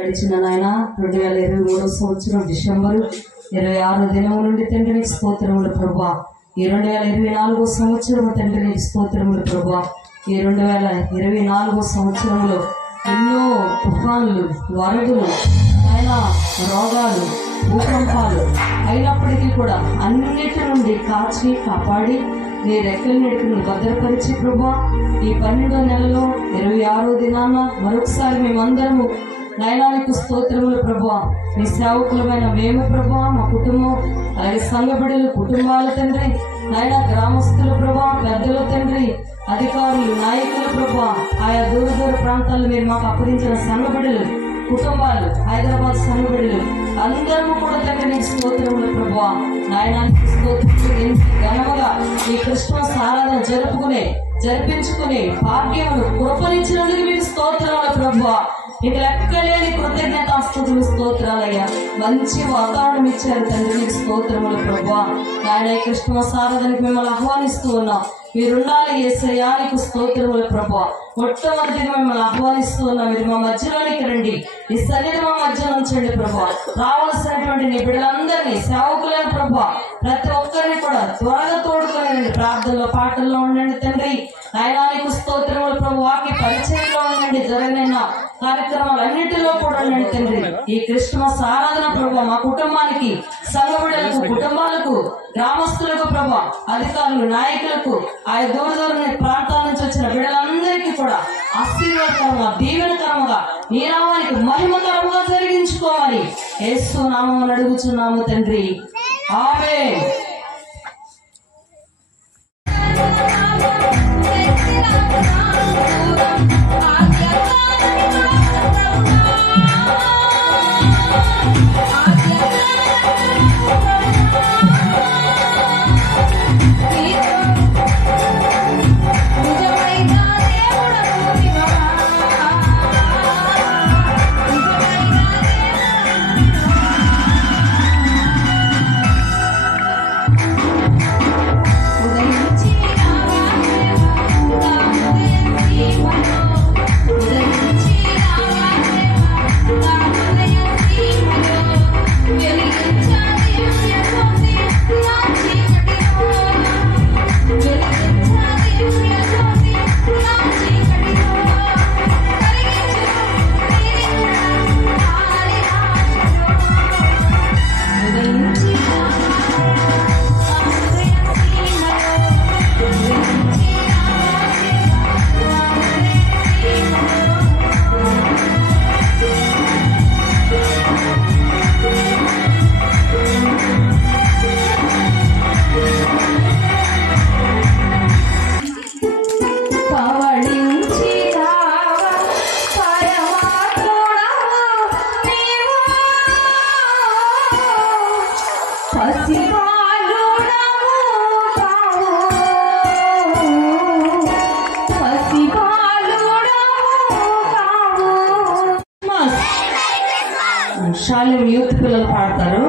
గడిచిన నాయన 2023 సంవత్సరం డిసెంబరు 26 దినం నుండి తండ్రి నీకు స్తోత్రములు ప్రభువా. ఈ 2024 సంవత్సరం తండ్రి నీకు స్తోత్రములు ప్రభువా. ఈ 2024 సంవత్సరంలో ఎన్నో తుఫాన్లు, వరదలు, ఆయన రోగాలు, భూకంపాలు అయినప్పటికీ కూడా అన్నిటి నుండి కాచి కాపాడి నీ రెక్కల నెడుకును భద్రపరిచి ప్రభువా, ఈ 12వ నెలలో 26వ దినాన మరొకసారి మేమందరము నయనానికి స్తోత్రములు ప్రభువా. మీ సేవకులమైన మేము ప్రభువా, మా కుటుంబం అలాగే సంఘ బిడ్డలు, కుటుంబాల తండ్రి, నాయన గ్రామస్తుల ప్రభువా, పెద్దల తండ్రి, అధికారులు, నాయకుల ప్రభువా, ఆయా దూర దూర ప్రాంతాల్లో మీరు మాకు అప్పగించిన సంఘ బిడ్డలు, కుటుంబాలు, హైదరాబాద్ సంఘ బిడ్డలు అందరము కూడా తండ్రి నీకు స్తోత్రములు ప్రభువా. నాయనానికి స్తోత్రములు. ఘనముగా ఈ క్రిస్మస్ ఆరాధన జరిపించుకునే భాగ్యమును కృపనిచ్చినందుకు మీకు స్తోత్రములు ప్రభువా. ఇక లెక్కలేని కృతజ్ఞతాస్తుతులు, స్తోత్రాలయ్యా. మంచి వాతావరణం ఇచ్చారు తండ్రి, మీకు స్తోత్రములు ప్రభువా. నాయన ఈ క్రిస్మస్ ఆరాధనకు మిమ్మల్ని ఆహ్వానిస్తూ ఉన్నాం. మీరుండాలి యేసయ్యా, నీకు స్తోత్రములు ప్రభువా. మొట్టమొదటిగా మిమ్మల్ని ఆహ్వానిస్తూ ఉన్నాం. మీరు మా మధ్యలోనికి రండి, ఈ సన్నిధి మా మధ్యలో ఉంచండి ప్రభువా. రావాల్సినటువంటి నీ బిడ్డలందరినీ, సేవకులైన ప్రభువా, ప్రతి ఒక్కరిని కూడా త్వరగా తోడుకొని రండి. ప్రార్థనలో, పాటల్లో ఉండండి తండ్రి. నాయనానికి స్తోత్రములు ప్రభు. వాక్య పరిచయంలో ఉండండి. జరగనైన కార్యక్రమాలన్నింటిలో కూడా ఉండండి తండ్రి. ఈ క్రిస్మస్ ఆరాధన ప్రభు మా కుటుంబానికి, సంఘ బిడ్డలకు, కుటుంబాలకు, గ్రామస్తులకు ప్రభు, అధికారులు, నాయకులకు, ఆయా దూర దూర ప్రాంతాల నుంచి వచ్చిన బిడ్డలందరికీ కూడా ఆశీర్వాదకరంగా, దీవెనకరంగా, నీ నామానికి మహిమకరంగా జరిగించుకోమని యేసు నామమున అడుగుచున్నాము తండ్రి. ఆమేన్. శాల్యం యూత్ పిల్లలు పాడతారు.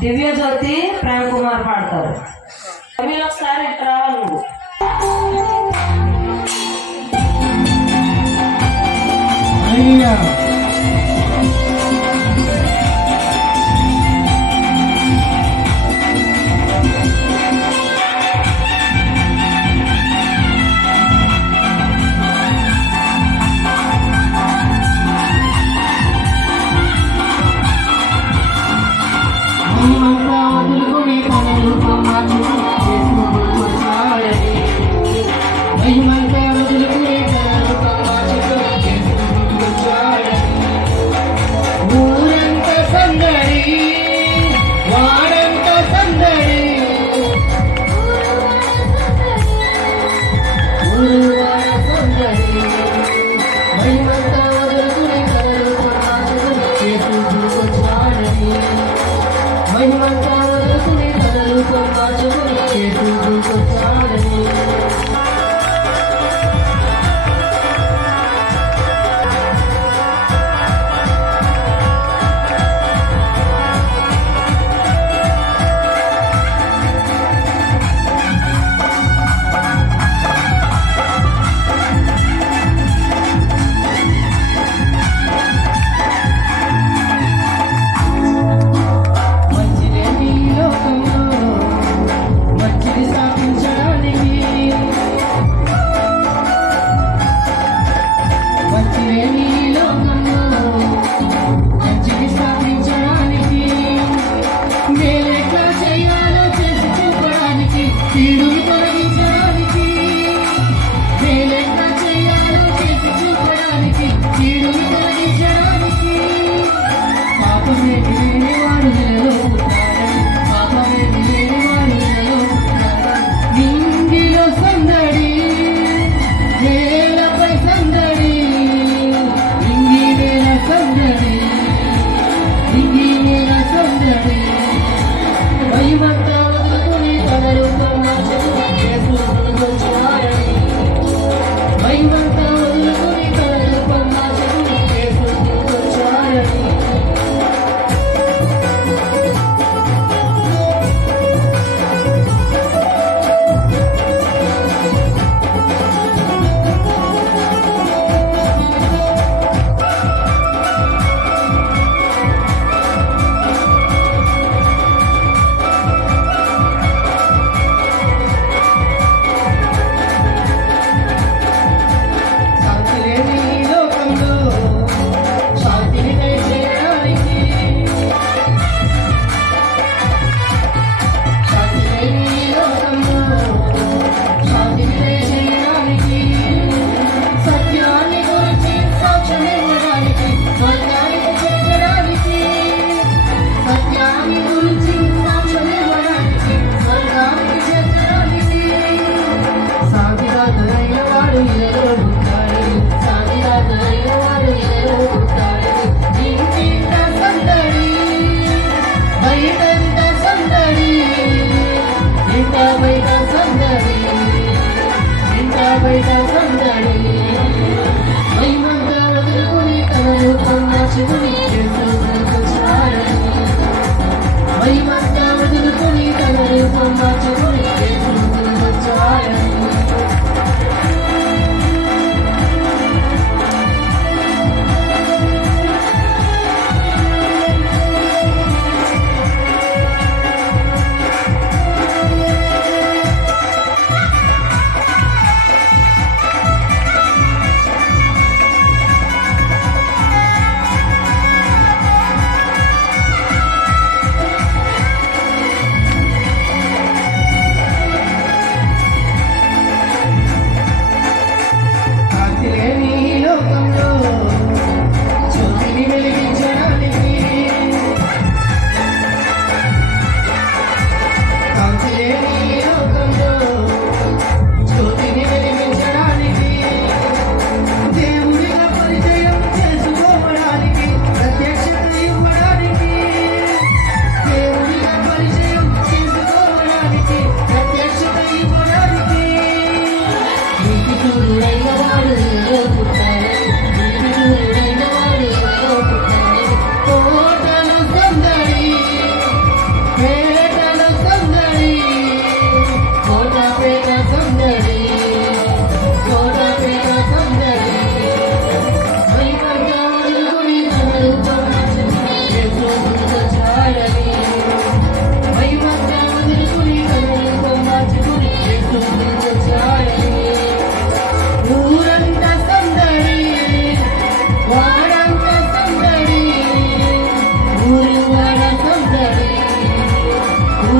దివ్య జ్యోతి ప్రేమ్ కుమార్ పాడతారు. మీరు ఒకసారి ఇట్లా రావాలి నువ్వు. మహిమంతా వదులుకుని తనను కాపాడుకో యేసు వచ్చాడని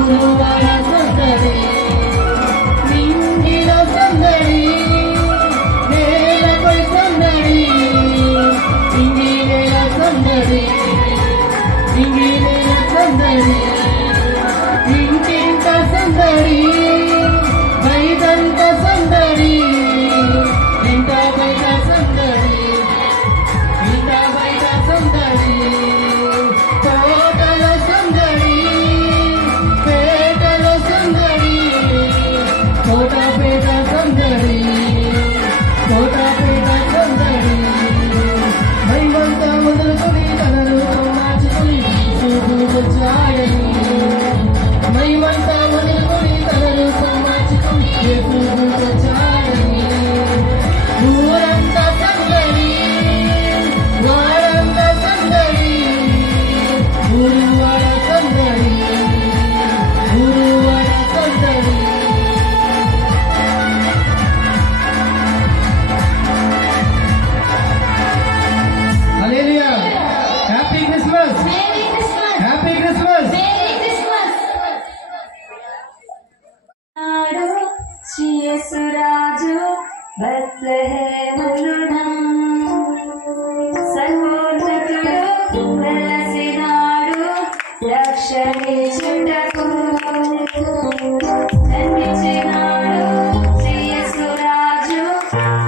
ఊరువాడ సందడి నింగిలో సందడి నేలపై సందడి ఇంగినేల సందడి ఇంగినేల సందడి ఇంటింట సందడి బయటంత సందడి ఇంట బయట సందడి ఇంట బయట సందడి తోటల సందడి పేటల సందడి తోటపేట సందడి తోటపేట సందడి మైమంతా మొదలుకొని తన రూపం మార్చుకొని చూపు వచ్చాయని మైమంతా మొదలుకొని తన రూపం మార్చుకొని చూపు వచ్చాయని ఊరంతా సందడి వాడంతా సందడి ఊరువాడ సందడి ఊరువాడ సందడి hallelujah happy Christmas happy Christmas యేసురాజు బెత్లెహేములోన సర్వోన్నతుడు వెలసినాడు రక్షణించుటకు జన్మించినాడు యేసురాజు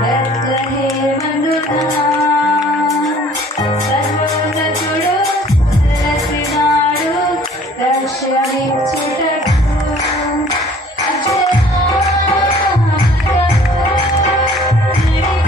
బెత్లెహేములోన సర్వోన్నతుడు వెలసినాడు రక్షణించుటకు నడిపించుటకు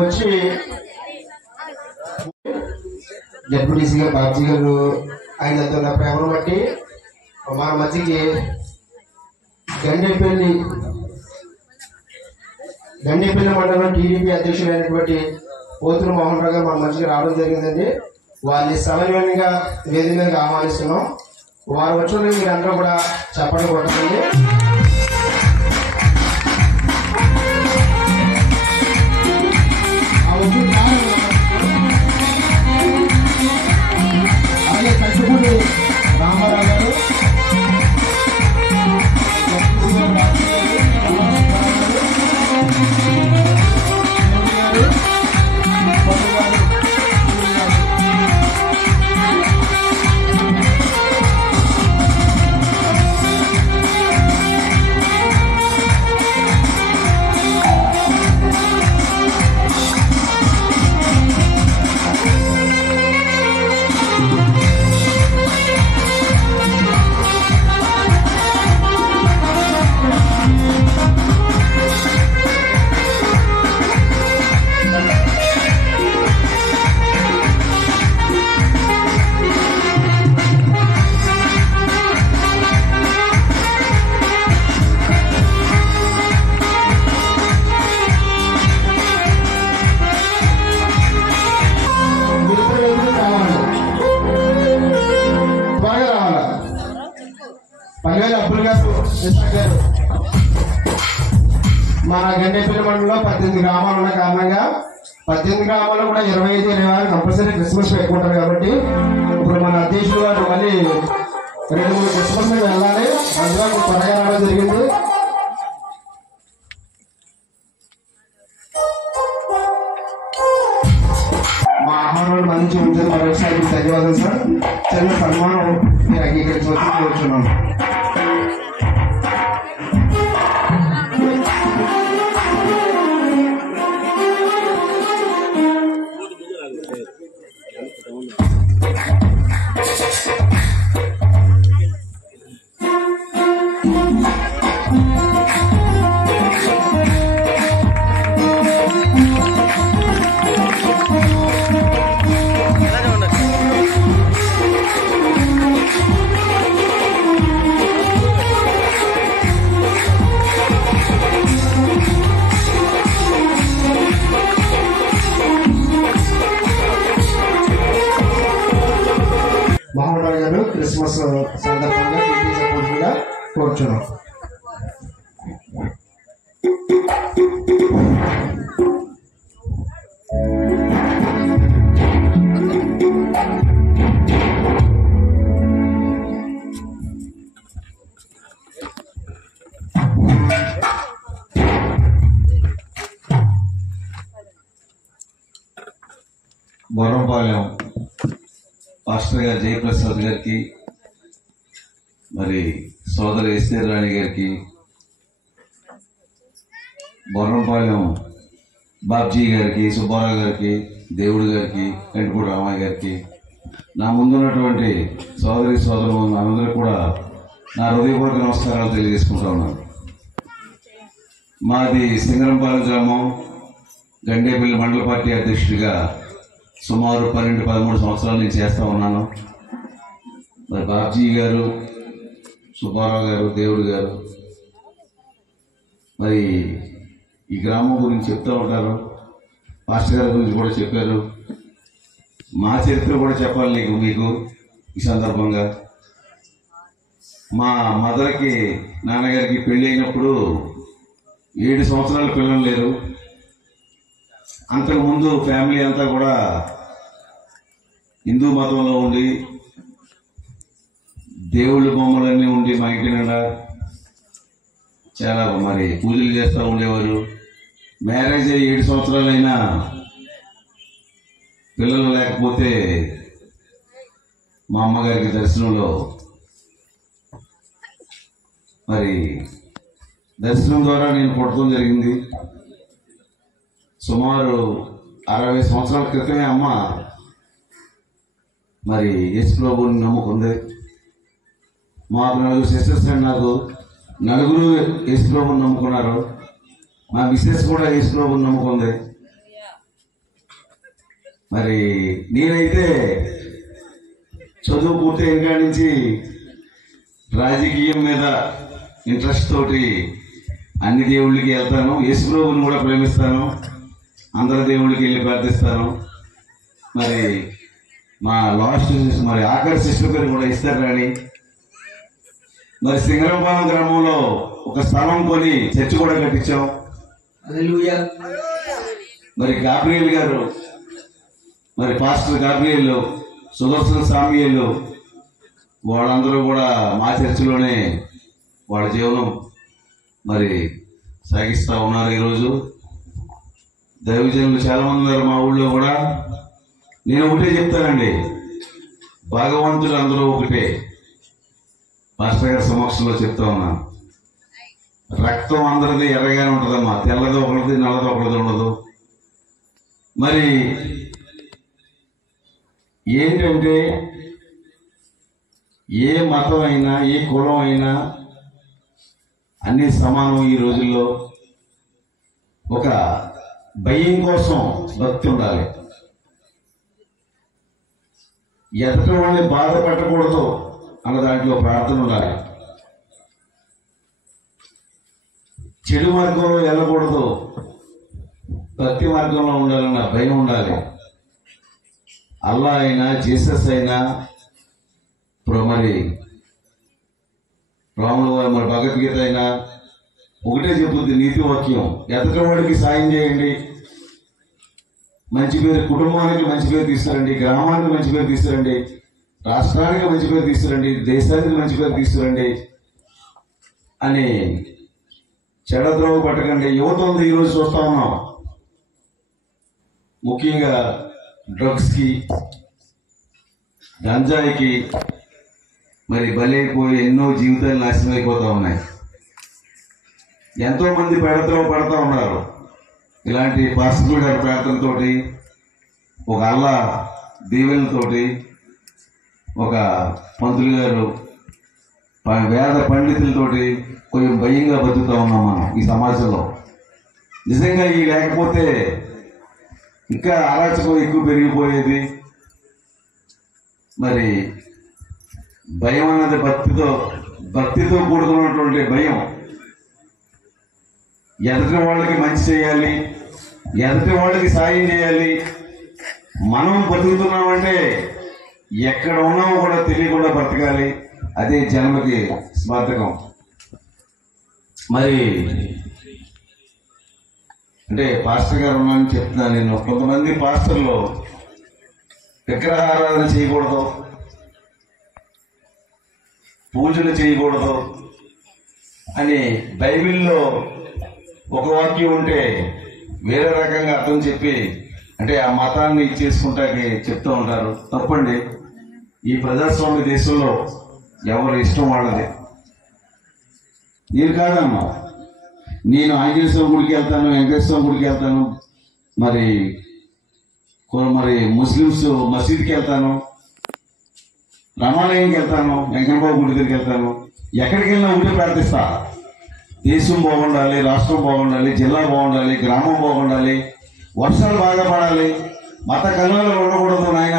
వచ్చి జడ్పీటీసీ గారు బాబ్జీ గారు ఆయనతో ఉన్న ప్రేమను బట్టి మన మధ్యకి గండేపల్లి మండలం టీడీపీ అధ్యక్షుడైనటువంటి పోతుల మోహన్ రావు గారు మన మధ్యకి రావడం జరిగిందండి. వారిని సమన్వయంగా వేదికగా ఆహ్వానిస్తున్నాం. వారు వచ్చిన మీరందరూ కూడా చెప్పండి కొట్టండి. అలాగే కట్టుబడి రామారావు గారు, మన గండేపల్లి మండలంలో 18 గ్రామాలు ఉన్న కారణంగా 18 గ్రామాల్లో కూడా 25, 26 కంపల్సరీ క్రిస్మస్ పెట్టుకుంటారు. కాబట్టి ఇప్పుడు మన అధ్యక్షులు గారు మళ్ళీ 2-3 క్రిస్మస్ వెళ్ళాలి. అందులో త్వరగా రావడం జరిగింది. మా ఆహ్వానాలు మంచి ఉంటుంది. మరొకసారి ధన్యవాదాలు సార్. చిన్న సన్మానం మీరు అంగీకరించవచ్చు కోరుచున్నాను. మోహన్ గారు క్రిస్మస్ సందర్భంగా టీటీ సపోర్ట్గా కోరుచున్నాం. బొర్రంపాలెం పాస్టర్ గారు జయప్రసాద్ గారికి, మరి సోదరు ఎస్ఆర్ రాణి గారికి, బొర్రంపాలెం బాబ్జీ గారికి, సుబ్బారావు గారికి, దేవుడు గారికి, కంటిపూడి రామయ్య గారికి, నా ముందున్నటువంటి సోదరులు అందరూ కూడా నా హృదయపూర్వక నమస్కారాలు తెలియజేసుకుంటా ఉన్నాను. మాది సింగరంపాలెం గ్రామం. గండేపల్లి మండల పార్టీ అధ్యక్షుడిగా సుమారు 12-13 సంవత్సరాల నుంచి చేస్తా ఉన్నాను. మరి బాబ్జీ గారు, సుబ్బారావు గారు, దేవుడు గారు మరి ఈ గ్రామం గురించి చెప్తూ ఉంటారు. పాస్టర్ గారి గురించి కూడా చెప్పారు. మా చరిత్ర కూడా చెప్పాలి మీకు ఈ సందర్భంగా. మా మదర్కి, నాన్నగారికి పెళ్లి అయినప్పుడు 7 సంవత్సరాల పిల్లలు లేరు. అంతకుముందు ఫ్యామిలీ అంతా కూడా హిందూ మతంలో ఉండి దేవుళ్ళ బొమ్మలన్నీ ఉండి మా ఇంటి నిండా చాలా మరి పూజలు చేస్తూ ఉండేవారు. మ్యారేజ్ అయ్యి 7 సంవత్సరాలైనా పిల్లలు లేకపోతే మా అమ్మగారికి దర్శనంలో మరి దర్శనం ద్వారా నేను పుట్టడం జరిగింది. సుమారు 60 సంవత్సరాల క్రితమే అమ్మ మరి యేసు ప్రభువుని నమ్ముకుంది. మాకు 4 సిస్టర్స్ అండ్ నాకు 4 యేసు ప్రభువుని నమ్ముకున్నారు. మా మిసెస్ కూడా యేసు ప్రభువుని నమ్ముకుంది. మరి నేనైతే చదువు పూర్తయిన కాడి నుంచి రాజకీయం మీద ఇంట్రెస్ట్ తోటి అన్ని దేవుళ్ళకి వెళ్తాను, యేసుప్రభుని కూడా ప్రేమిస్తాను, అందరి దేవుళ్ళకి వెళ్ళి ప్రార్థిస్తాను. మరి మా లాస్ట్ మరి ఆఖరి సిస్టర్ పేరు కూడా ఇస్తారు కానీ మరి సింగరంపాలెం గ్రామంలో ఒక స్థలం కొని చర్చి కూడా కట్టించాం. హల్లెలూయా. మరి గాబ్రియల్ గారు, మరి పాస్టర్ గాబ్రియల్, సుదర్శన సామ్యులు వాళ్ళందరూ కూడా మా చర్చిలోనే వాళ్ళ జీవనం మరి సాగిస్తూ ఉన్నారు. ఈరోజు దైవజనులు చాలా మంది ఉన్నారు మా ఊళ్ళో కూడా. నేను ఒకటే చెప్తానండి, భగవంతుడు అందరూ ఒకటే. పాస్టర్ గారి సమక్షంలో చెప్తా ఉన్నాను, రక్తం అందరిది ఎర్రగానే ఉంటుందమ్మా, తెల్లది ఒకరిది నల్లది ఒకరిది ఉండదు. మరి ఏంటంటే ఏ మతం అయినా ఏ కులం అయినా అన్ని సమానం. ఈ రోజుల్లో ఒక భయం కోసం భక్తి ఉండాలి, ఎదుటి వాళ్ళని బాధ పెట్టకూడదు అన్న దాంట్లో ప్రార్థన ఉండాలి, చెడు మార్గంలో వెళ్ళకూడదు, భక్తి మార్గంలో ఉండాలన్న భయం ఉండాలి. అల్లా అయినా జీసస్ అయినా ఇప్పుడు మరి రాములు మరి భగవద్గీత అయినా ఒకటే చెబుతుంది నీతి వాక్యం, ఎదుటి వాడికి సాయం చేయండి, మంచి పేరు, కుటుంబానికి మంచి పేరు తీసుకురండి, గ్రామానికి మంచి పేరు తీసుకురండి, రాష్ట్రానికి మంచి పేరు తీసుకురండి, దేశానికి మంచి పేరు తీసుకురండి అని చెడద్రోవ పట్టకండి. యువత ఉంది ఈరోజు చూస్తా ఉన్నాం, ముఖ్యంగా డ్రగ్స్ కి గంజాయికి మరి బలైపోయి ఎన్నో జీవితాలు నాశనం అయిపోతా ఉన్నాయి. ఎంతో మంది పెడతో పడతా ఉన్నారు. ఇలాంటి పాస్టర్ గారి ప్రార్థనతోటి, ఒక అల్లా దీవెనతోటి, ఒక పంతులు గారు వేద పండితులతోటి కొంచెం భయంగా బతుకుతా ఉన్నాం మనం ఈ సమాజంలో. నిజంగా ఈ లేకపోతే ఇంకా అరాచకం ఎక్కువ పెరిగిపోయేది. మరి భయం అన్నది భక్తితో కూడుకున్నటువంటి భయం. ఎదుటి వాళ్ళకి మంచి చేయాలి, ఎదుటి వాళ్ళకి సాయం చేయాలి. మనం బతుకుతున్నామంటే ఎక్కడ ఉన్నామో కూడా తెలియకుండా బ్రతకాలి, అదే జన్మకి స్మారకం. మరి అంటే పాస్టర్ గారు ఉన్నానని చెప్తున్నాను నేను. కొంతమంది పాస్టర్లు విగ్రహారాధన చేయకూడదు, పూజలు చేయకూడదు అని బైబిల్లో ఒక వాక్యం ఉంటే వేరే రకంగా అర్థం చెప్పి అంటే ఆ మతాన్ని ఇచ్చేసుకుంటాకి చెప్తూ ఉంటారు. తప్పండి. ఈ ప్రజాస్వామ్య దేశంలో ఎవరు ఇష్టం వాళ్ళదే. నేను కాదమ్మా, నేను ఆంజనేయ స్వామి గుడికి వెళ్తాను, వెంకటేశ్వర స్వామి గుడికి వెళ్తాను, మరి ముస్లిమ్స్ మసీద్కి వెళ్తాను, రామాలయంకి వెళ్తాను, వెంకటబాబు గుడి దగ్గరికి వెళ్తాను. ఎక్కడికి వెళ్ళినా ఒకటే ప్రార్థిస్తా, దేశం బాగుండాలి, రాష్ట్రం బాగుండాలి, జిల్లా బాగుండాలి, గ్రామం బాగుండాలి, వర్షాలు బాగా పడాలి, మత కలహాలు ఉండకూడదు నాయన,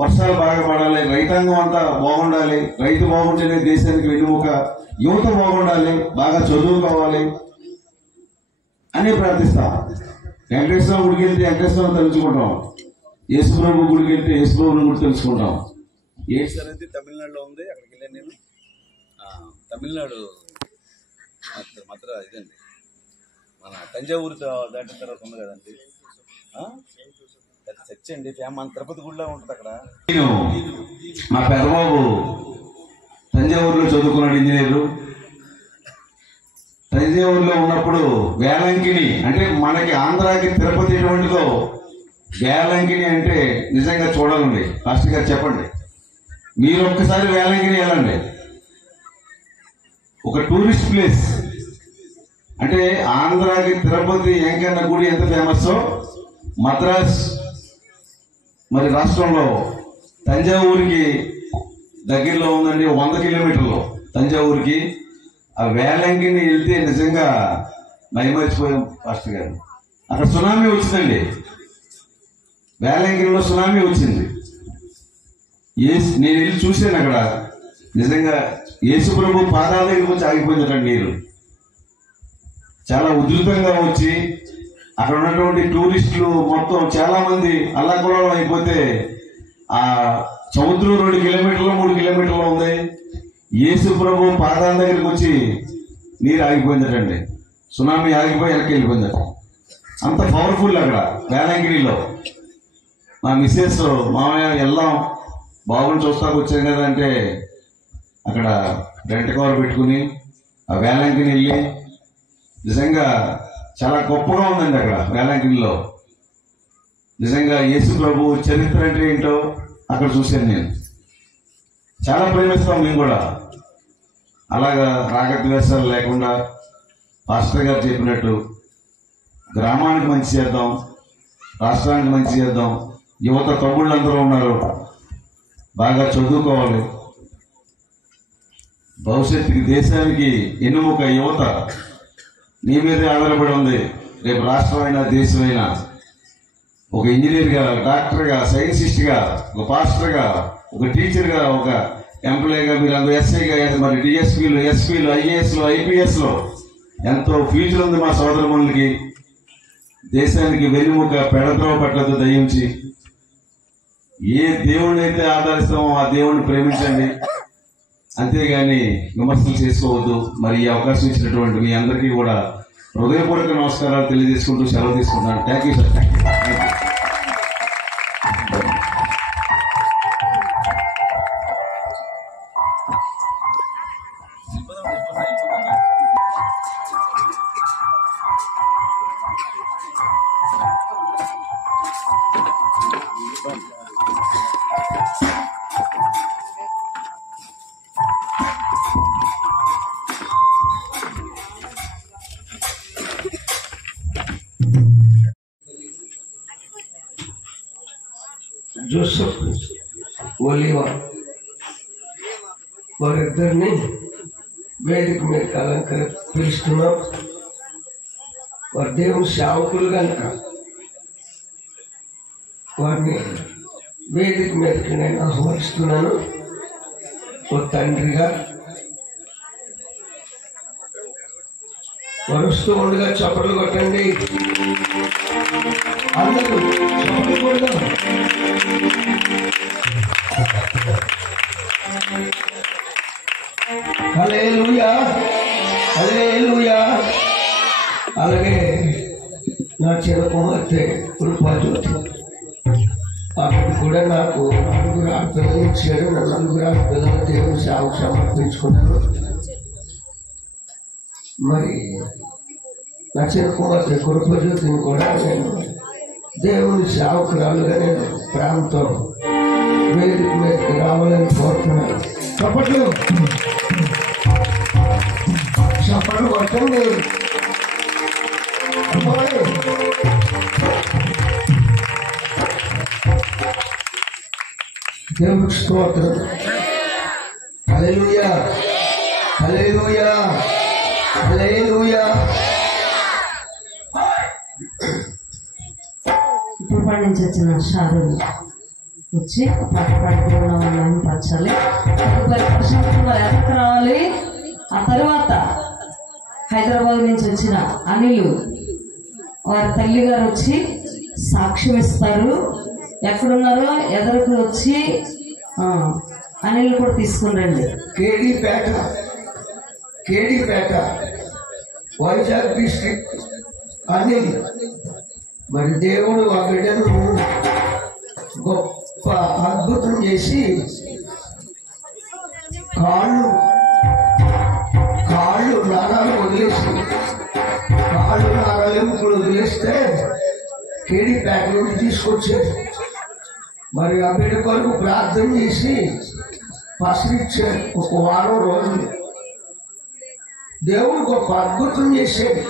వర్షాలు బాగా పడాలి, రైతాంగం అంతా బాగుండాలి, రైతు బాగుంటేనే దేశానికి వెన్నుముక, యువత బాగుండాలి, బాగా చదువుకోవాలి అని ప్రార్థిస్తా. వెంకటేశ్వర గుడికి వెళ్తే వెంకటేశ్వరం తెలుసుకుంటాం, యేసుప్రభు గుడికి వెళ్తే యేసుప్రభుని గుడి తెలుసుకుంటాం. ఏంటి అనేది తమిళనాడులో ఉంది, అక్కడికి వెళ్ళాను నేను. తమిళనాడు మాత్రం ఇదండి, మన తంజావూరు దాటిన తర్వాత ఉంది కదండి, చర్చ్ అండి, మన తిరుపతి గుడిలో ఉంటుంది అక్కడ. నేను మా పెద్దబాబు తంజావూరులో చదువుకున్నాడు, ఇంజనీరు. తంజావూరులో ఉన్నప్పుడు వేలంకిని అంటే మనకి ఆంధ్రాకి తిరుపతి ఎటువంటిదో, వేలంకిని అంటే నిజంగా చూడాలండి. పాస్టర్ గారు చెప్పండి, మీరు ఒక్కసారి వేలంకిని వెళ్ళండి. ఒక టూరిస్ట్ ప్లేస్ అంటే ఆంధ్రాకి తిరుపతి వెంకన్న గుడి ఎంత ఫేమస్, మద్రాస్ మరి రాష్ట్రంలో తంజావూరుకి దగ్గరలో ఉందండి, 100 కిలోమీటర్లు తంజావూరుకి. ఆ వేలంకిని వెళ్తే నిజంగా మైమర్చిపోయాం పాస్టర్ గారు. అక్కడ సునామీ వచ్చిందండి, వేలంగిరిలో సునామీ వచ్చింది. నేను వెళ్ళి చూశాను అక్కడ. నిజంగా యేసు ప్రభు పాదాల దగ్గరికి వచ్చి ఆగిపోయిందట నీరు. చాలా ఉధృతంగా వచ్చి అక్కడ ఉన్నటువంటి టూరిస్టులు మొత్తం చాలా మంది అల్లాకులం అయిపోతే ఆ సముద్రం 2 కిలోమీటర్లు 3 కిలోమీటర్లు ఉంది. యేసు ప్రభు పాదాల దగ్గరికి వచ్చి నీరు ఆగిపోయిందటండి. సునామీ ఆగిపోయి వెనక్కి వెళ్ళిపోయిందట. అంత పవర్ఫుల్ అక్కడ వేలంగిరిలో. మా మిస్సెస్ మామయ్య వెళ్దాం బాబుని చూస్తాకు వచ్చాం కదా అంటే అక్కడ రెంట్ కవర్ పెట్టుకుని ఆ వేలంగిరి వెళ్ళి నిజంగా చాలా గొప్పగా ఉందండి అక్కడ వేలంగిరిలో. నిజంగా యేసు ప్రభు చరిత్ర అంటే ఏంటో అక్కడ చూశాను నేను. చాలా ప్రేమిస్తాం మేము కూడా. అలాగా రాగద్వేషాలు లేకుండా పాస్టర్ గారు చెప్పినట్టు గ్రామానికి మంచి చేద్దాం, రాష్ట్రానికి మంచి చేద్దాం. యువత తమ్ముళ్ళందరూ ఉన్నారు, బాగా చదువుకోవాలి. భవిష్యత్తుకి దేశానికి ఎన్నుముక యువత నీ మీదే ఆధారపడి ఉంది. రేపు రాష్ట్రమైనా దేశమైనా ఒక ఇంజనీర్గా, డాక్టర్గా, సైంటిస్ట్గా, ఒక పాస్టర్గా, ఒక టీచర్గా, ఒక ఎంప్లాయీగా, మీరు అందరూ ఎస్ఐగా, మరి డిఎస్పీలు, ఎస్పీలు, ఐఏఎస్లు, ఐపీఎస్లో ఎంతో ఫ్యూచర్ ఉంది మా సోదరములకి. దేశానికి వెన్నుముక పెడద్రోవ పట్టదు దయించి. ఏ దేవుడిని అయితే ఆదరిస్తామో ఆ దేవుడిని ప్రేమించండి, అంతేగాని విమర్శలు చేసుకోవద్దు. మరి ఈ అవకాశం ఇచ్చినటువంటి మీ అందరికీ కూడా హృదయపూర్వక నమస్కారాలు తెలియజేసుకుంటూ సెలవు తీసుకుంటాను. Thank you sir. Thank you. Joseph Oliva వారిద్దరిని వేదిక మీద పిలుస్తున్నాం. వారి దేవుని సేవకులు కనుక వారిని వేదిక మీదకి నేను ఆహ్వానిస్తున్నాను. ఓ తండ్రిగా వరుస్తూ ఉండగా చప్పట్లు కొట్టండి. అందరూ చప్పట్లు కొడదాం. హల్లెలూయా, హల్లెలూయా. అలాగే నా చిన్న కుమార్తె కృపాజ్యోతి అప్పుడు కూడా నాకు 4 ఆడపిల్లలు ఇచ్చాడు. నా 4 ఆడపిల్లలు దేవుని సేవకు సమర్పించుకున్నాను. మరి నా చిన్న కుమార్తె కృపాజ్యోతిని కూడా నేను దేవుని సేవకురాలుగా నేను ప్రేమతో వేదిక మీదకి రావాలని కోరుతున్నాను. చప్పట్లు చప్పట్లు కొట్టండి. దేవునికి స్తోత్రం. హల్లెలూయా, హల్లెలూయా, హల్లెలూయా. ఇప్పుడు నుంచి వచ్చిన షారులు వచ్చి పాట పాడుకున్న వాళ్ళని పంచాలి. మరి ఎక్కడికి రావాలి? ఆ తర్వాత హైదరాబాద్ నుంచి వచ్చిన అనిలు వారి తల్లి గారు వచ్చి సాక్ష్యం ఇస్తారు. ఎక్కడున్నారో ఎదురుకు వచ్చి అనిల్ కూడా తీసుకుని రండి. కేడీపేట వైజాగ్ డిస్ట్రిక్ట్ అనిల్. మరి దేవుడు ఆ బిడ్డను గొప్ప అద్భుతం చేసి కాళ్ళు నారాలు వదిలేసి కాళ్ళు నారాలు ఎముకలు వదిలేస్తే కేడీపేట నుండి తీసుకొచ్చారు. మరి ఆ బిడ్డ కొరకు ప్రార్థన చేసి పసరిచ్చారు. 1 వారం రోజులు దేవుడు గొప్ప అద్భుతం చేశాడు.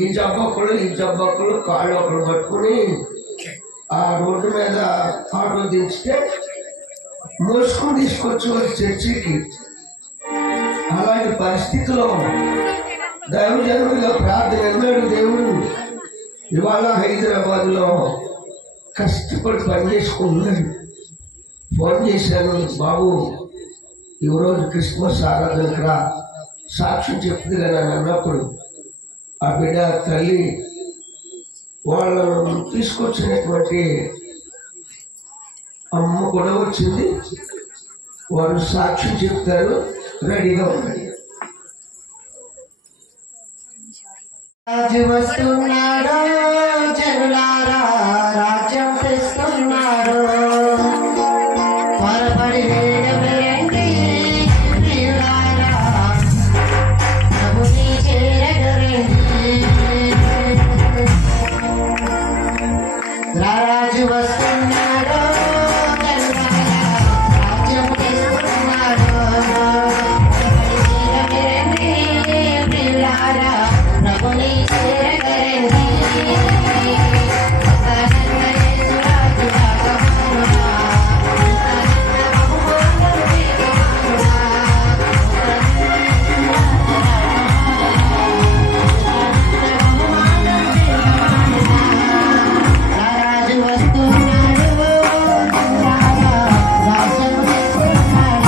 ఈ జబ్బొక్కలు కాళ్ళు ఒకరు పట్టుకుని ఆ రోడ్డు మీద ఆటో దించితే మోసుకుని తీసుకొచ్చి వారి చర్చికి. అలాంటి పరిస్థితిలో దైవజనుడిగా ప్రార్థన ఎన్నాడు దేవుడు. ఇవాళ హైదరాబాద్ లో కష్టపడి పని చేసుకుంటున్నాడు. ఫోన్ చేశాను, బాబు ఈరోజు క్రిస్మస్ ఆరాధనకు రా, సాక్ష్యం చెప్తుంది కదా అని అన్నప్పుడు ఆ బిడ్డ తల్లి వాళ్ళను తీసుకొచ్చినటువంటి అమ్మ కూడా వచ్చింది. వారు సాక్ష్యం చెప్తారు, రెడీగా ఉన్నాయి. రాజు వస్తున్నాడు, జనులారా రాజ్యం తెస్తున్నాడు. త్వరపడి వేగవేయండి ప్రియులారా, ప్రభుని చేరగరండి. రాజు వస్తున్నాడు, జనులారా రాజ్యం తెస్తున్నాడు. త్వరపడి వేగవేయండి ప్రియులారా, ప్రభుని చేరగరండి. రాజు వస్తున్నాడు, రాజ్యం తెస్తున్నాడు.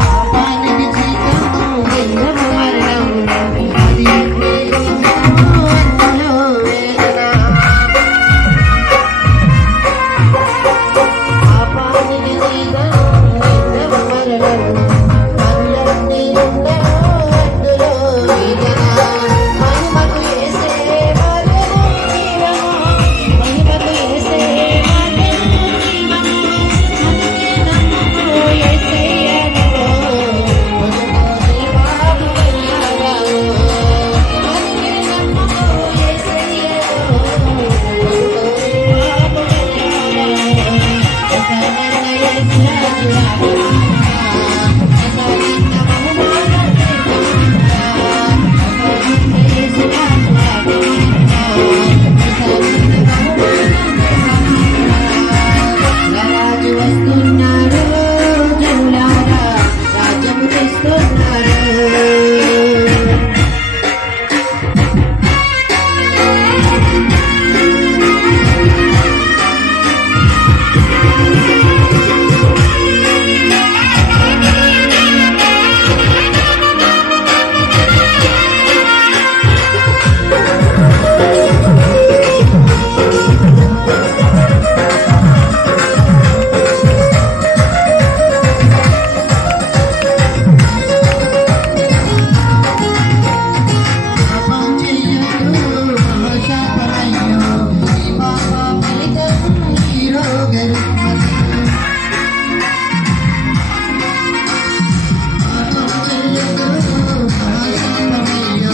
పాపానికి జీతము నిందము మరణము, అది నిందము అందులో వేదన. పాపానికి జీతము నిందము మరణము, అన్నిటినీ ఉండను అందులో వేదన. మహిమకు యేసే మార్గము జీవము, మహిమకు యేసే మార్గము జీవము. అందుకే నమ్ముము యేసయ్యను, పొందుకోని బాబు వెళ్ళాడు. అందుకే నమ్ముము యేసయ్యను, పొందుకోని బాబు వెళ్ళాడు. ఎసరన్న యేసు రాజు రాగమన్నా, ఎసరన్న బహుమానం తీర్చమన్నా. ఎసరన్న యేసు రాజు రాగమన్నా, ఎసరన్న బహుమానం తీర్చమన్నా. రాజు వస్తున్నాడు, జనులారా రాజ్యము తెస్తున్నాడు. పాపం చెయ్యకు మహాశాపమయ్యో, ఈ పాప ఫలితం ఈ రోగరుగ్మతి. పాపం చెయ్యకు మహాశాపమయ్యో,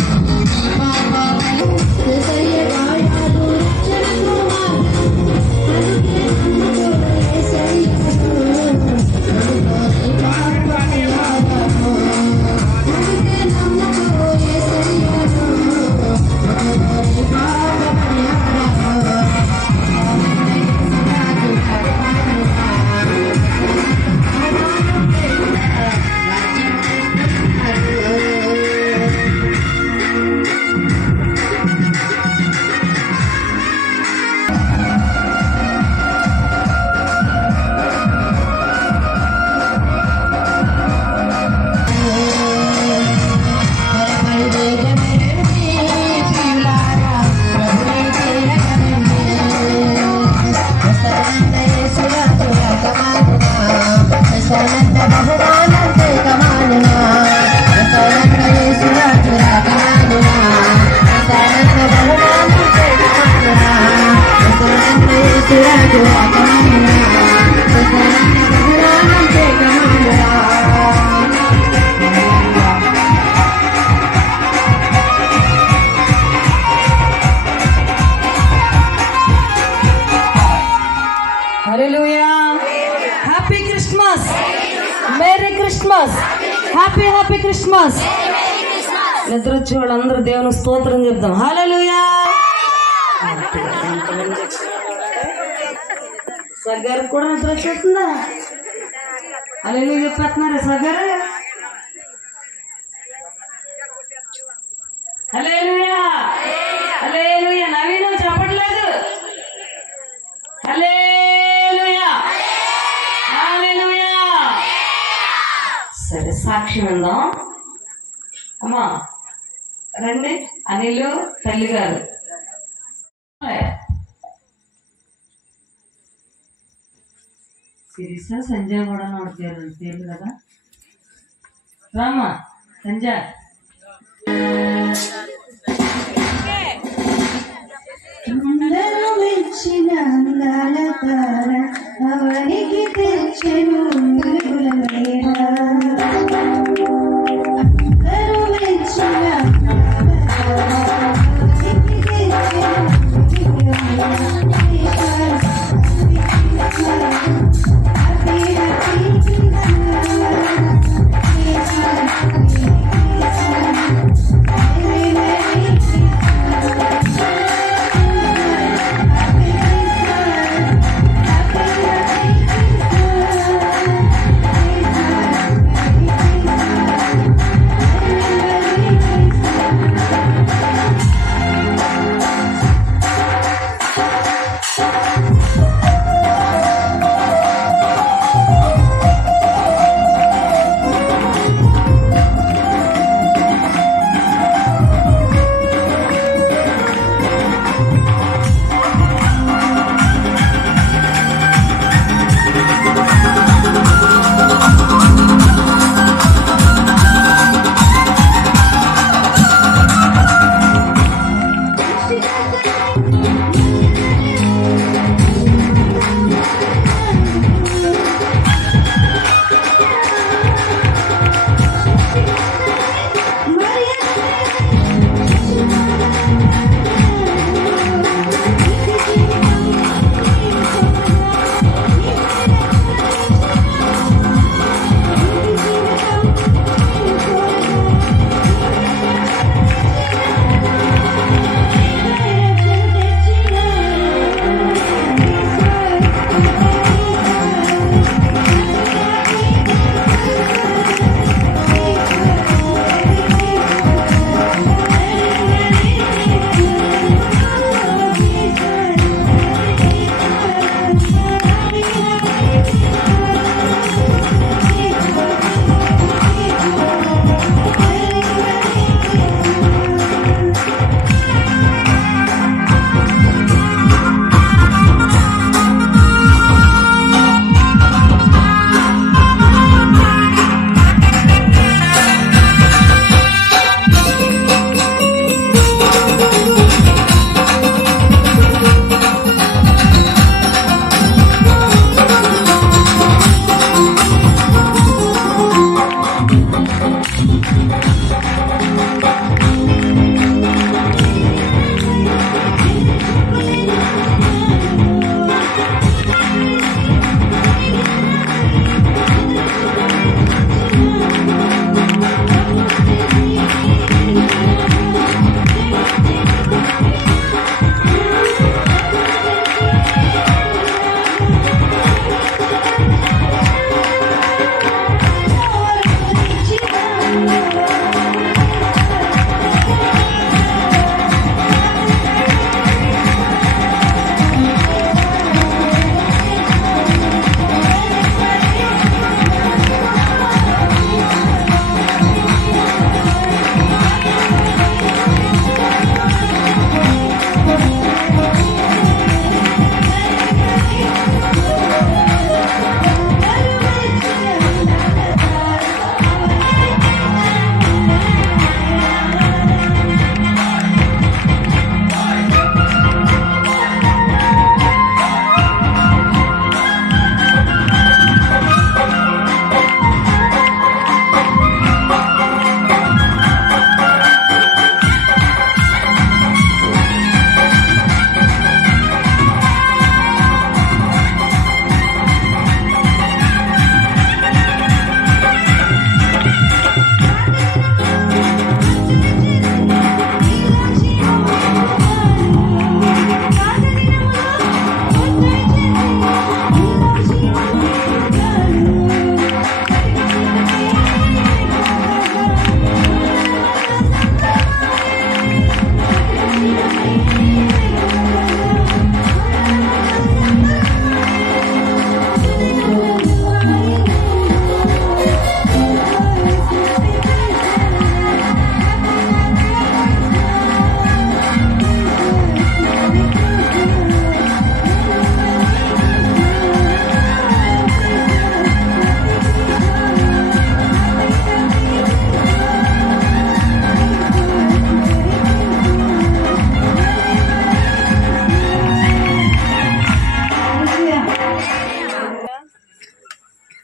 ఈ పాప ఫలితం. యేసయ్య గాయాలు రక్షణకు మార్గం, అందుకే నమ్ముకో యేసయ్యను, పొందుకోని పాప పరిహారము. అందుకే నమ్ముకో యేసయ్యను, పొందుకోని పాప పరిహారము. Hallelujah. Happy Christmas. Merry Christmas. Happy happy Christmas. నిద్ర వచ్చే వాళ్ళందరూ దేవుని స్తోత్రం చెప్దాం. హల్లెలూయా. సగ్గారు కూడా నిద్ర వచ్చేస్తుందా? హల్లెలూయా చెప్పేస్తున్నారా సగ్గారు? హల్లెలూయా హల్లెలూయా. నవీన చెప్పట్లేదు. హల్లెలూయా హల్లెలూయా. సరే సాక్షి విందాం. అమ్మా రండి. అనిలు తల్లి గారు. సిరీసా సంజయ్ కూడా నోడతారు పేర్లు కదా. రామా సంజయ్. అందరూ మెచ్చిన అందాల తార అవనికి తెచ్చెను అందరూ మెచ్చిన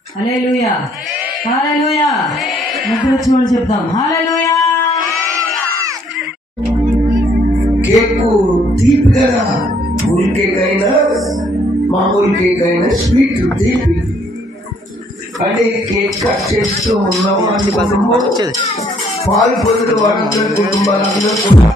హల్లెలూయా హల్లెలూయా. ముగ్గురు వచ్చి వాళ్ళు చెప్తాం హల్లెలూయా. కేక్ తీపి కదా, కూల్ కేక్ అయినా మామూలు కేక్ అయినా స్వీట్ తీపి. అంటే కేక్ కట్ చేస్తూ ఉన్నాము అనుకుంటున్నాము. పాలు పొందిన వాళ్ళందరూ కుటుంబాలందరూ కూడా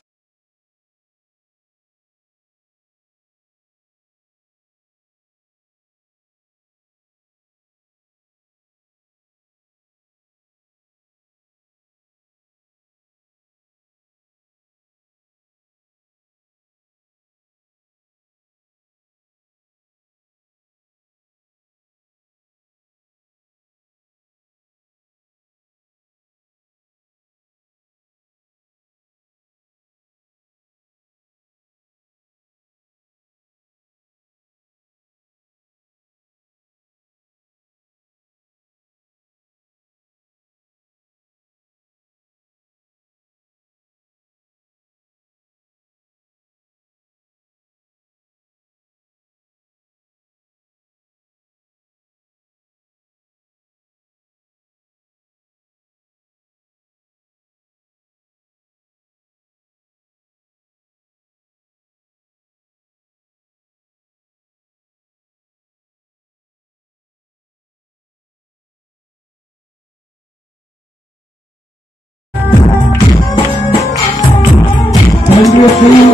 తండ్రి యొక్కయు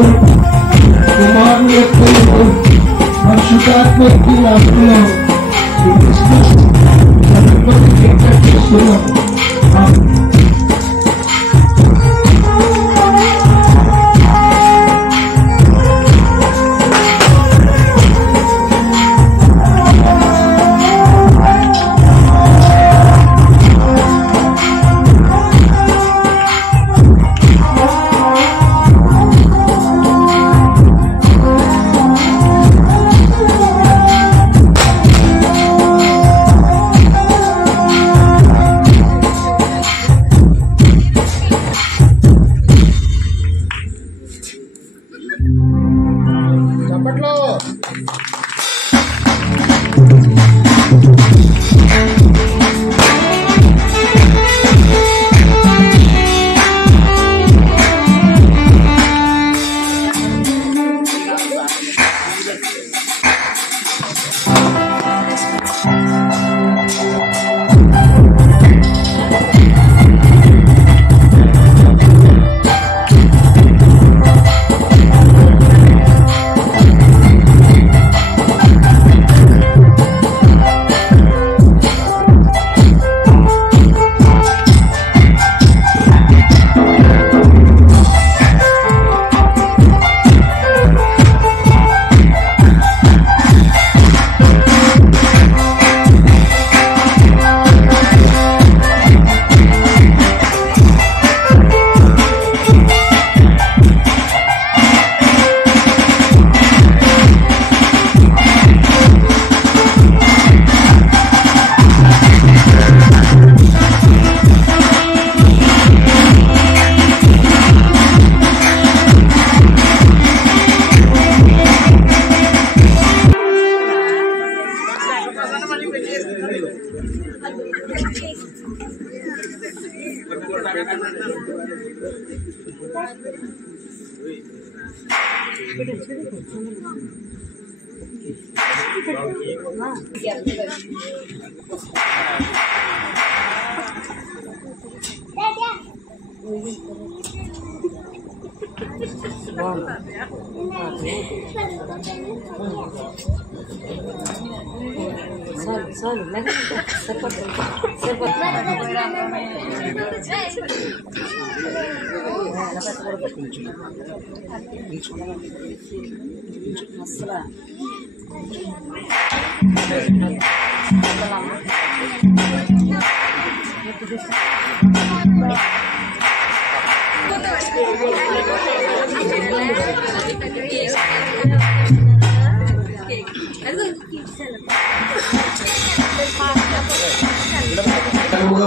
కుమారుని యొక్కయు పరిశుద్ధాత్మ నామములో ఈ క్రిస్మస్ సందర్భంగా ఏర్పాటు చేస్తున్నాం.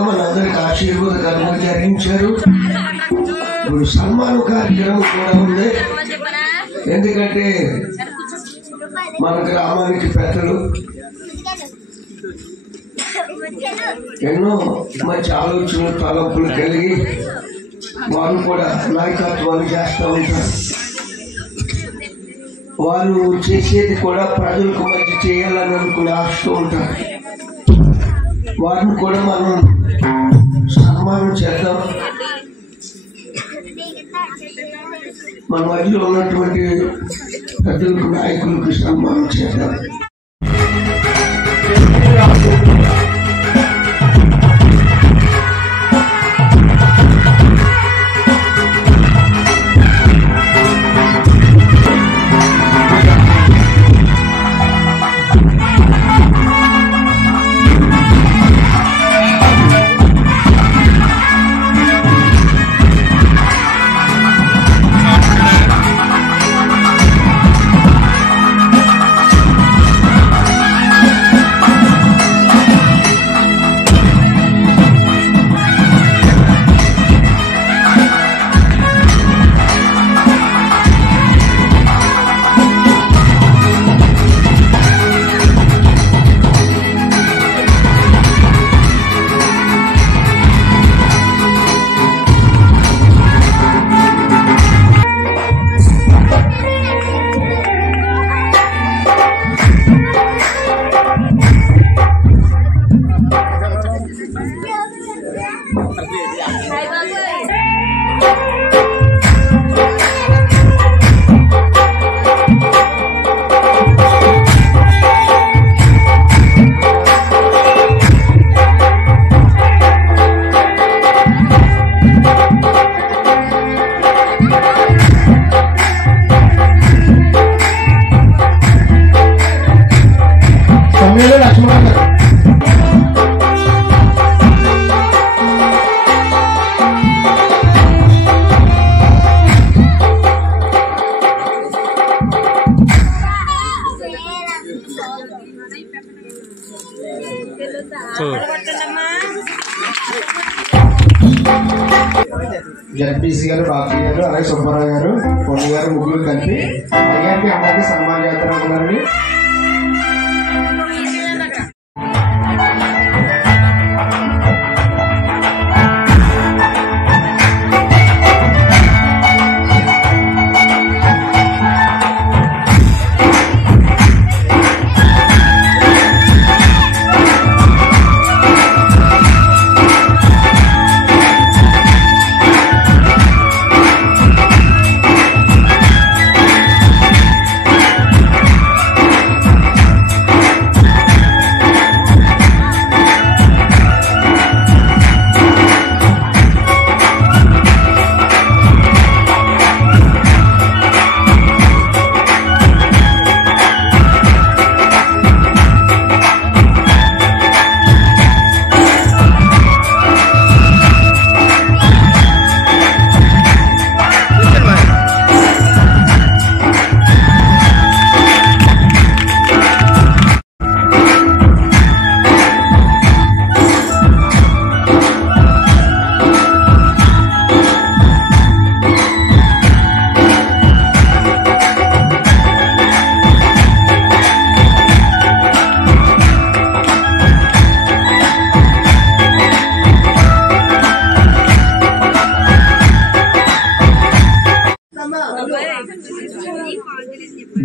మనందరికి ఆశీర్వాదకరంగా జరిగించారు. ఇప్పుడు సన్మాన కార్యక్రమం కూడా ఉంది. ఎందుకంటే మన గ్రామానికి పెద్దలు ఎన్నో మంచి ఆలోచనలు తలంపులు కలిగి వారు కూడా నాయకత్వాలు చేస్తూ ఉంటారు. వారు చేసేది కూడా ప్రజలకు మంచి చేయాలని అనుకుని ఆశతో ఉంటారు. వారిని కూడా మనం సన్మానం చేద్దాం. మన మధ్యలో ఉన్నటువంటి పెద్దలకు నాయకులకు సన్మానం చేద్దాం. జడ్పీసీ గారు, బాపీ గారు, అలాగే సుబ్బారావు గారు, పొన్ను గారు, ముగ్గురు కలిపి అయ్యానికి అందరికీ సన్మానం చేస్తారనుకున్నారని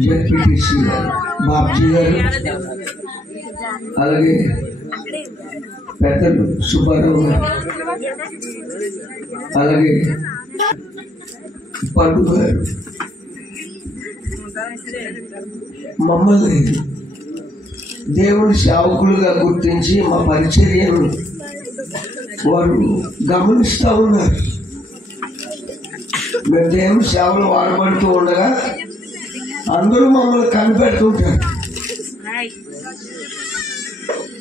జడ్పీటీసీ బాబ్జీ గారు, అలాగే పెద్దలు సుబ్బారావు గారు, అలాగే పండు గారు మమ్మల్ని దేవుని సేవకులుగా గుర్తించి మా పరిచర్యను వారు గమనిస్తూ ఉన్నారు. మేము దేవుని సేవలు వాడబడుతూ ఉండగా అందరూ మమ్మల్ని కనిపెడుతుంటారు.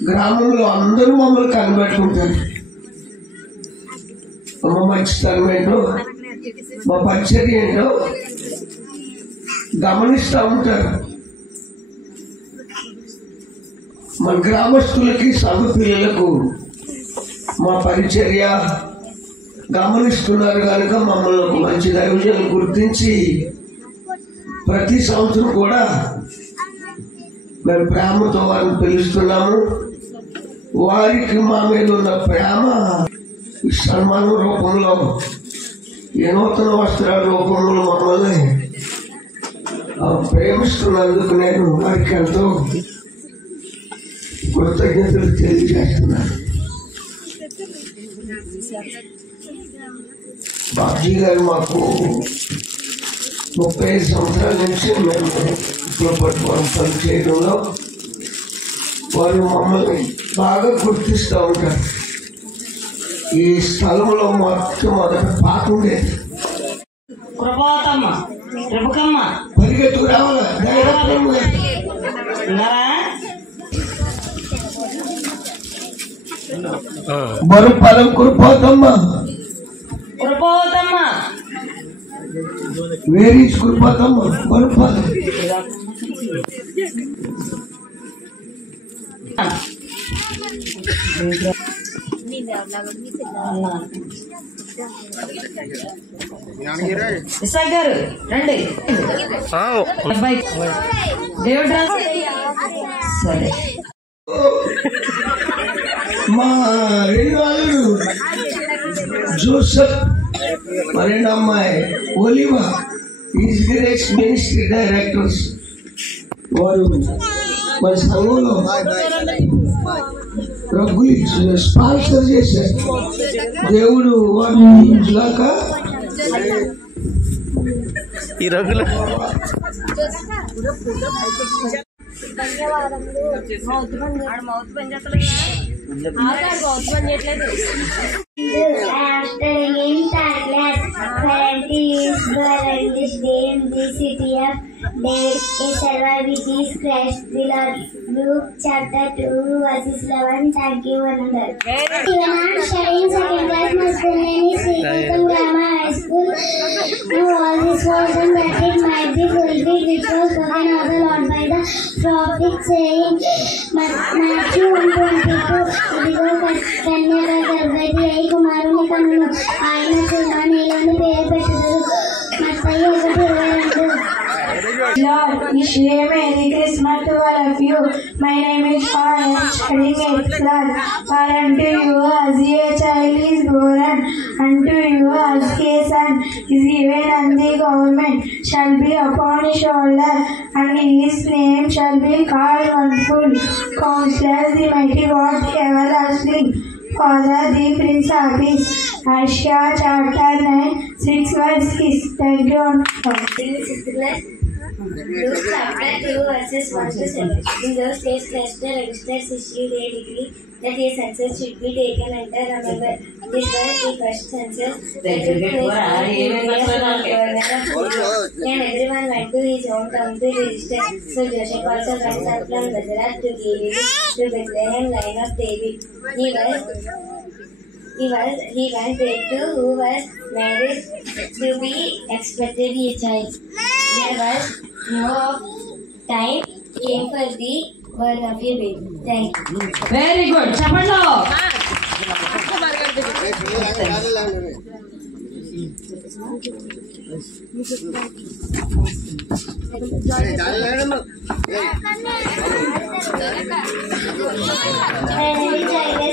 గ్రామంలో అందరూ మమ్మల్ని కనిపెడుతుంటారు. మా మంచితనం ఏంటో, మా పరిచర్య ఏంటో గమనిస్తూ ఉంటారు. మన గ్రామస్తులకి, సంఘ పిల్లలకు మా పరిచర్య గమనిస్తున్నారు కనుక మమ్మల్ని ఒక మంచి దైవజనులు గుర్తించి ప్రతి సంవత్సరం కూడా మేము ప్రేమతో వారిని పిలుస్తున్నాము. వారికి మా మీద ఉన్న ప్రేమ ఈ సన్మానం రూపంలో, ఈ నూతన వస్త్రాల రూపంలో మమ్మల్ని ప్రేమిస్తున్నందుకు నేను వారికి ఎంతో కృతజ్ఞతలు తెలియజేస్తున్నాను. బాబ్జీ గారు మాకు 35 సంవత్సరాల నుంచి మేము ఇప్పుడు పట్టుకోవడం పని చేయడంలో వారు మమ్మల్ని బాగా గుర్తిస్తూ ఉంటారు. ఈ స్థలంలో మొదటి పాత ఉండేది. కృపావతమ్మ, రేపుకమ్మ పరిగెత్తు రావాలా మరుపాలెం కృపావతమ్మ, కృపావతమ్మ, వేరీ కృపావతమ్మ మరుపాలెం. ఇసాక్ గారు రండి. అబ్బాయి దేవుడు సరే. మా రెండు వాళ్ళు జోసెఫ్, మా రెండు అమ్మాయి ఒలివా, ఈజ్ గ్రేస్ మినిస్ట్రీ డైరెక్టర్స్. వారు మన సంఘంలో రగ్గులు స్పాన్సర్ చేశారు. దేవుడు వారిని ఇంచులాక ఈ రగ్గులు Luke chapter 2 verses 11. Thank you, another. Even I'm studying second class, my school name is Srikam Grammar High School. Now all this was and that it might be fulfilled which was spoken of the Lord by the prophet, saying, Matthew 1:22. ఇదిగో కన్యక గర్భవతి అయి కుమారుని కనును, ఆయన కుమారుని పేరు పెట్టుదురు. మత్తయి 1:22. Lord, wish you a Merry Christmas to all of you. My name is Paul. I am studying 8th class. For unto you as a child is born, unto you as a son is given, and the government shall be upon his shoulder, and his name shall be called Wonderful, Counselor, the Mighty God, the Everlasting Father, the Prince of Peace. Isaiah chapter 9, 6 verse 6. Thank you. Luke chapter 2 verses 1 to 7. In those days, Leicester registered issued a decree that a census should be taken under November. This was the first census that took place and everyone went to his own town to register. So Joseph also went up from Nazareth to Galilee to Bethlehem, line of David. He went there to who was married to be expected a child. There was no time came for the birth of a baby. Thank you. Very good. చెప్పండి.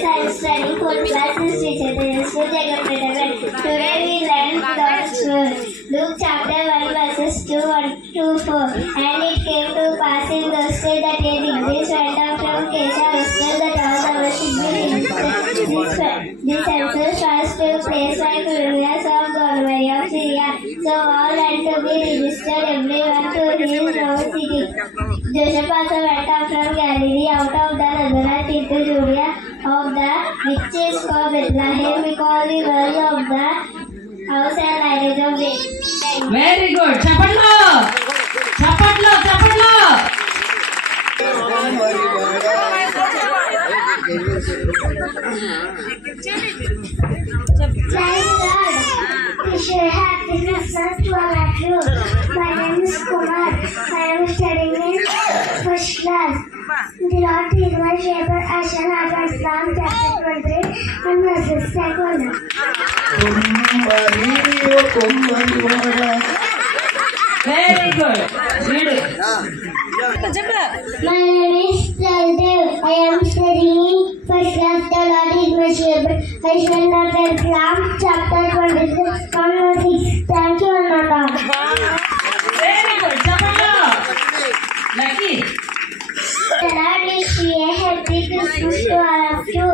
I am studying 4th class in Sri Chaitanya School, Jagapratagar. Today we learn God's word. Luke chapter 1 verses 2 to 4. And it came to pass in those days that a decree went out from Caesar that all the world should be registered. This census was to place by Quirinius of Gormai of Syria. So all went to be registered, everyone to his own city. Joseph also went up from Galilee out of the Nazareth into Judea, of the which is called Bethlehem, because he was of the house and lineage of David. Very good. చెప్పండి. చప్పట్లో చప్పట్లో. Thank God. Wish you a happy Christmas to all of you. My name is Kumar. I am studying in 1st class. The Lord is my shepherd. I shall not want. Psalm chapter 23 and verses 2. Very good. My name is Praldev. I am studying first class. The Lord is my shepherd. I shall not fear. Psalm chapter 26, 1-6. Thank you, Ananda. Very good. Lucky. The Lord is here. Happy Christmas to all of you.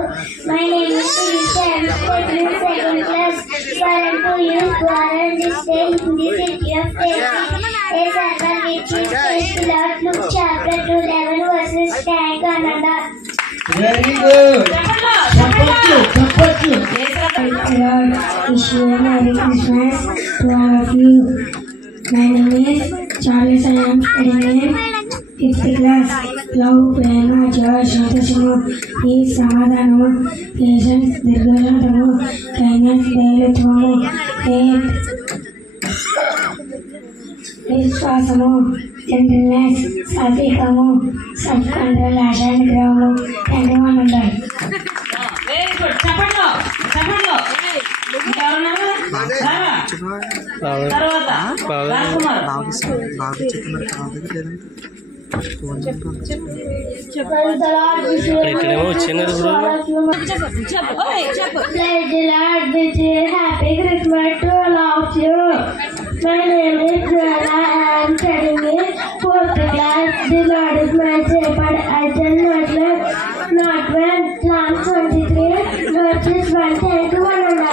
My name is Lisa. I am studying second class. Current to you, born this day in the city of David. A servant with you, praise the Lord. Luke chapter 2:11 verses. Thank you, Ananda. Very good. Lord, wish you a Merry Christmas to all of you. My name is Charles. I am studying in 5th class. Love, prema, joy, సంతోషము, peace, సమాధానము, patience, దీర్ఘశాంతము, kindness, దయాళుత్వము, faith, విశ్వాసము, gentleness, సాత్వికము, self control, ఆశా నిగ్రహము. Thank you అనండి. Very good. చెప్పండి. ఇంకెవరున్నారు? తర్వాత రాజకుమార్. ఇక్కడేమో వచ్చింది Happy Christmas to all of you. My name is Jana. I am studying in 4th class. The Lord is my shepherd. I shall not lack. Not when Psalm 23 verses 1. Thank you, Ananda.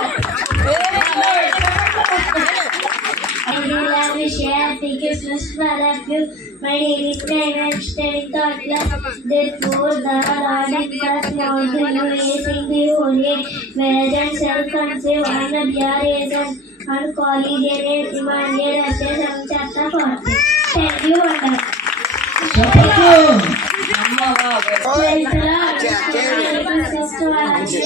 I wish you a happy Christmas to all of you. My name is Nine. I am studying 3rd class. Therefore, the Lord is not known to you, raising the holy, whereas self-conceived and the reason and calling their name Emmanuel as a chapter 40. Thank you, Ananda. Praise the Lord. Christmas to all of you.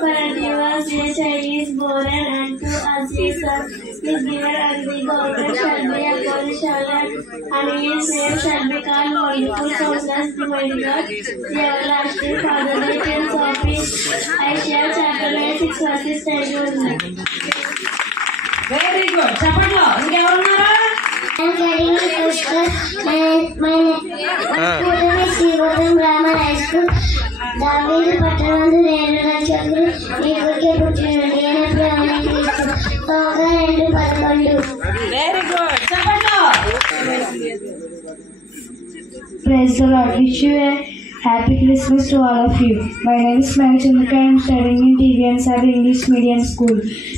For unto us a child is born, and unto us a son is given, and the government shall be upon his shoulder, and his name shall be called Wonderful Counselor, the Mighty God, the Everlasting Father, the Prince of Peace. Isaiah chapter 6 verses 10. Very good. చెప్పండి. ఇంకెవరున్నారా? I am studying in first class. My name is Srivaram Grammar High School. దావీదు పట్టణమందు 2 నక్షత్రాలు నీ కొరికే పుట్టినది. ఎనభై క్రీస్తు. 2:11. Very good. చెప్పండి. Praise the Lord. Wish you a happy Christmas to all of you. My name is Mary Chandrika. I am studying in TVNSR English Medium School.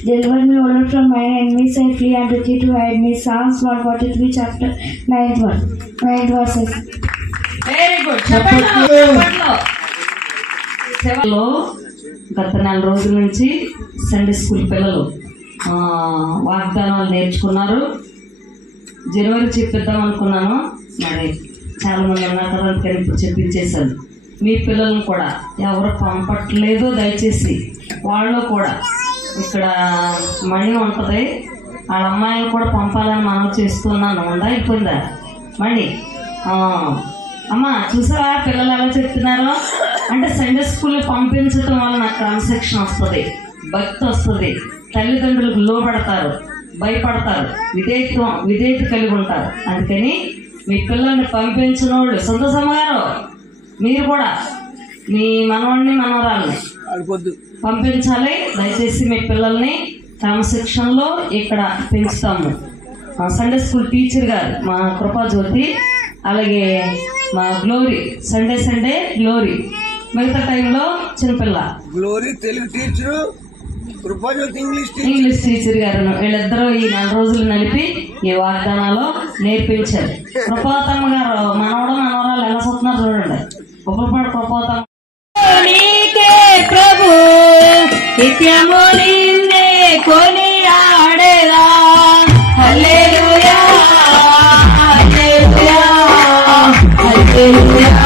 Deliver me, O Lord, from mine enemies safely, and with you to hide me. Psalms 143 chapter 9th verses. Very good. చెప్పండి. గత 4 రోజుల నుంచి Sunday school పిల్లలు వాగ్దానాలు నేర్చుకున్నారు. జనవరి చెప్పిద్దాం అనుకున్నాను, మరి చాలా మంది ఉన్నారు కదా, అందుకని ఇప్పుడు చెప్పించేశాను. మీ పిల్లలను కూడా ఎవరు పంపట్లేదు, దయచేసి వాళ్ళు కూడా ఇక్కడ మణి ఉంటుంది, వాళ్ళ అమ్మాయిలు కూడా పంపాలని మనం చేస్తున్నాను. ఉందా అయిపోయిందా మణి? అమ్మ చూసావా పిల్లలు ఎలా చెప్తున్నారో? అంటే సండే స్కూల్ పంపించడం వల్ల నాకు క్రమశిక్షణ వస్తుంది, భక్తి వస్తుంది, తల్లిదండ్రులకు లోపడతారు, భయపడతారు, విధేయత కలిగి ఉంటారు. అందుకని మీ పిల్లల్ని పంపించిన వాళ్ళు సంతోషమ్మ గారు, మీరు కూడా మీ మనవాడిని మనవరాలని పంపించాలి. దయచేసి మీ పిల్లల్ని క్రమశిక్షణలో ఇక్కడ పెంచుతాము. సండే స్కూల్ టీచర్ గారు మా కృపాజ్యోతి, అలాగే మా గ్లోరీ, సండే గ్లోరీ, మిగతా టైంలో చిన్నపిల్ల Glory Telugu teacher, Kripajyothi English teacher గారు, వీళ్ళిద్దరూ ఈ 4 రోజులు నలిపి ఈ వాగ్దానాలు నేర్పించారు. కృపాతమ్మ గారు మనవడు మనవరాలు ఎలా చూస్తున్నారు చూడండి. ఉపపాడు కృపాతమ్మ. ప్రభు నిత్యము నిన్నే కొనియాడేదా, హల్లెలూయా హల్లెలూయా హల్లెలూయా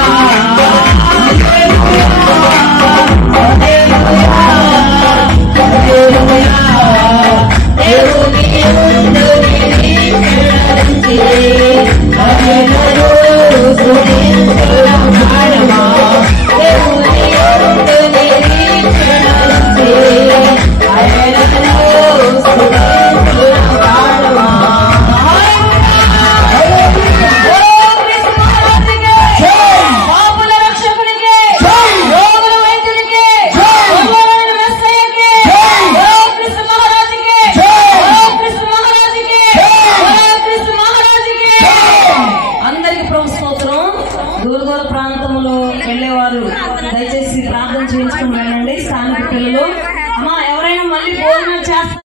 చుట్టుపక్కల ప్రాంతంలో వెళ్ళేవారు దయచేసి ప్రార్థన చేయించుకుని వెళ్ళండి. స్థానిక పిల్లలు అమ్మా ఎవరైనా మళ్ళీ భోజనం చేస్తారు.